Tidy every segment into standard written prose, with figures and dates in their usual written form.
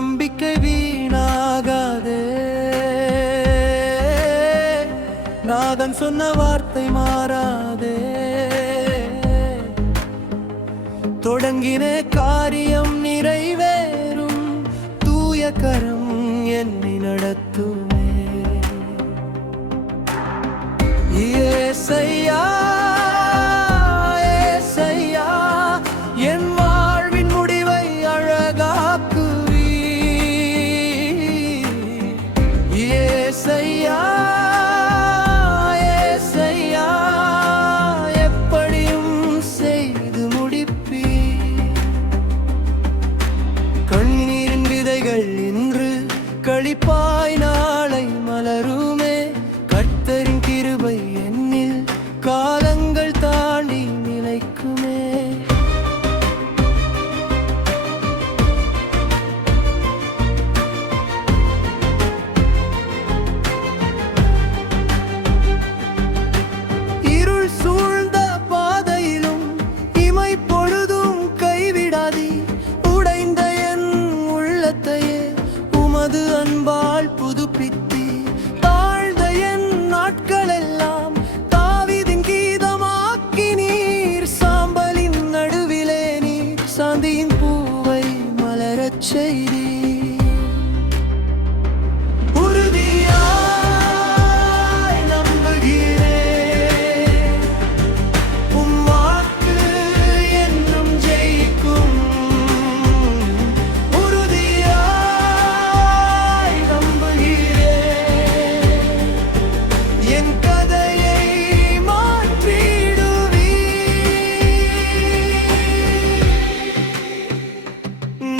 நம்பிக்கை வீணாகாதே. நாதன் சொன்ன வார்த்தை மாறாதே. தொடங்கின காரியம் நிறைவேறும். தூய கரம் என்னை நடத்துமே. ஏசையா ஏசையா என் வாழ்வின் முடிவை அழகாக்குவீர். ஏசையா ஏசையா எப்படியும் செய்து முடிப்பீர். கண்ணீரின் விதைகள் இன்று களிப்பாய் நாளை மலருமே. கர்த்தரின் கிருபை என்னில் காலங்கள் தாண்டி நிலைக்குமே. இருள் சூழ்ந்த பாதையிலும் இமை பொழுதும் கைவிடாதி. உடைந்த என் உள்ளத்தையே உமது அன்பால் புதுப்பித்தி. தாழ்ந்த என் நாட்களெல்லாம் தாவீதின் கீதமாக்கி நீர். சாம்பலின் நடுவிலே நீர் சாந்தியின் பூவை மலரச் செய்தி. உறுதியாய் நம்புகிறேன் உம் வாக்கு என்றும் ஜெயிக்கும். உறுதியாய் நம்புகிறேன் என் கதையை மாற்றிடுவீர்.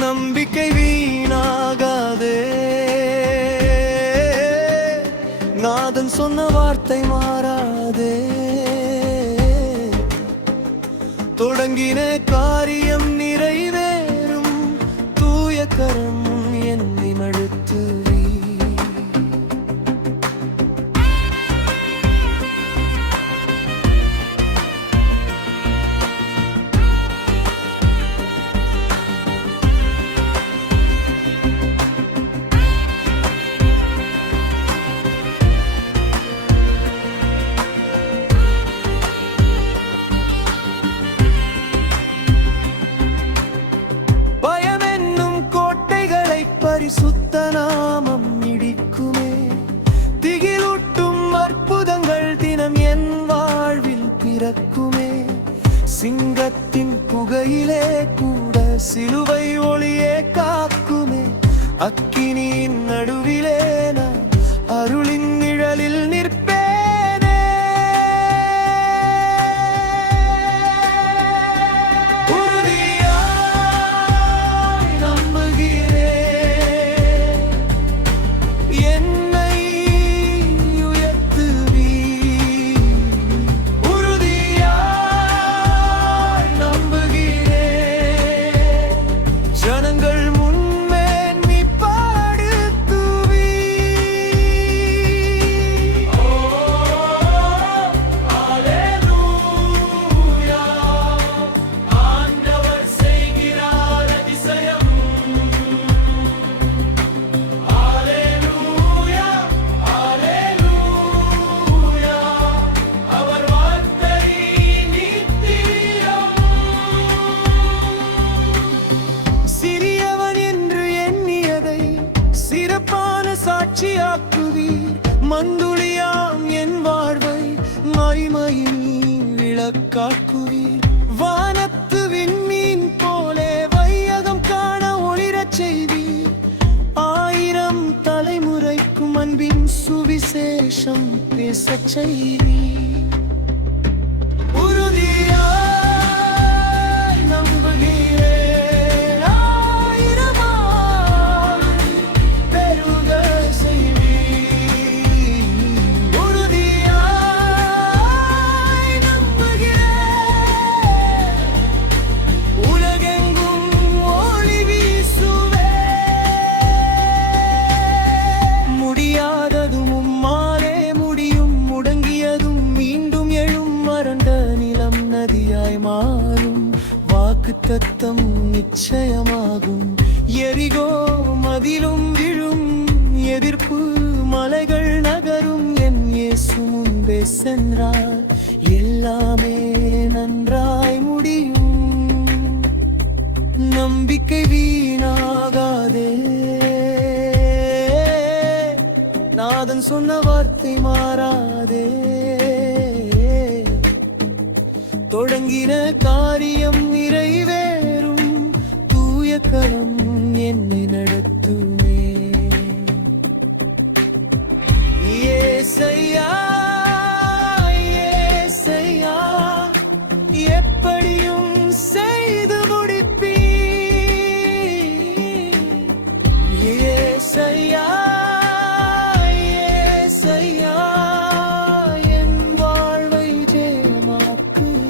நம்பிக்கை வீணாகாதே. நாதன் சொன்ன வார்த்தை மாறாதே. தொடங்கின காரியம் நிறைவேறும். தூய கரம் என்னை நடத்துவீர். பயமென்னும் கோட்டைகளை பரிசுத்த நாமம் இடிக்குமே. திகிலூட்டும் அற்புதங்கள் தினம் என் வாழ்வில் பிறக்குமே. சிங்கத்தின் குகையிலே கூட சிலுவை ஒளியே காக்குமே. அக்கினியின் நடுவிலே நான் அருளின் நிழலில் நிற்பேனே. உறுதியாய் நம்புகிறேன் என்னை உயர்த்துவீர். உறுதியாய் நம்புகிறேன் ஜனங்கள் முன்மேன்மை படுத்துவீர். அல்லேலூயா ஆண்டவர் செய்கிறார் அதிசயம். அல்லேலூயா அல்லேலூயா அவர் வார்த்தை நித்தியம். சிறியவன் என்று எண்ணியதை சிறப்பான சாட்சியாக்குவீர். மந்துளியாம் என் வாழ்வை மகிமையில் விளக்காக்குவீர். வானத்து விண்மீன் போலே வையகம் காண ஒளிரச் செய்வீர். 1000 தலைமுறைக்கும் அன்பின் சுவிசேஷம் பேசச் செய்வீர். உறுதியாய் நம்புகிறேன் ஆயிரமாய் பெருக செய்வீர். உறுதியாய் நம்புகிறேன் உலகெங்கும் ஒளி வீசுவேன். முடியாததும் உம்மாலே முடியும். முடங்கியதும் மீண்டும் எழும். வறண்ட நிலம் நதியாய் மாறும். வாக்குத்தத்தம் நிச்சயமாகும். எரிகோ மதிலும் விழும், எதிர்ப்பு மலைகள் நகரும். என் இயேசு முன்பே சென்றார், எல்லாமே நன்றாய் முடியும். நம்பிக்கை வீணாகாதே, நாதன் சொன்ன வார்த்தை மாறாதே. தொடங்கின காரியம் நிறைவேறும், தூய கரம் என்னை நடத்துமே. ஏசையா ஏசையா, எப்படியும் செய்து முடிப்பீர். ஏசையா ஏசையா, என் வாழ்வை ஜெயமாக்குவீர்.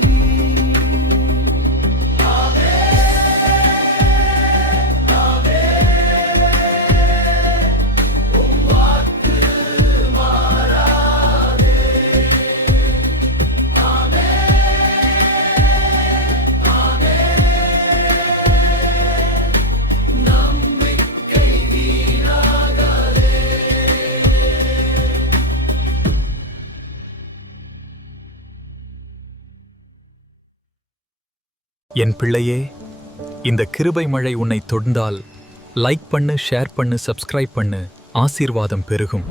என் பிள்ளையே, இந்த கிருபை மழை உன்னை தொடுந்தால் லைக் பண்ணு, ஷேர் பண்ணு, சப்ஸ்கிரைப் பண்ணு. ஆசீர்வாதம் பெருகும்.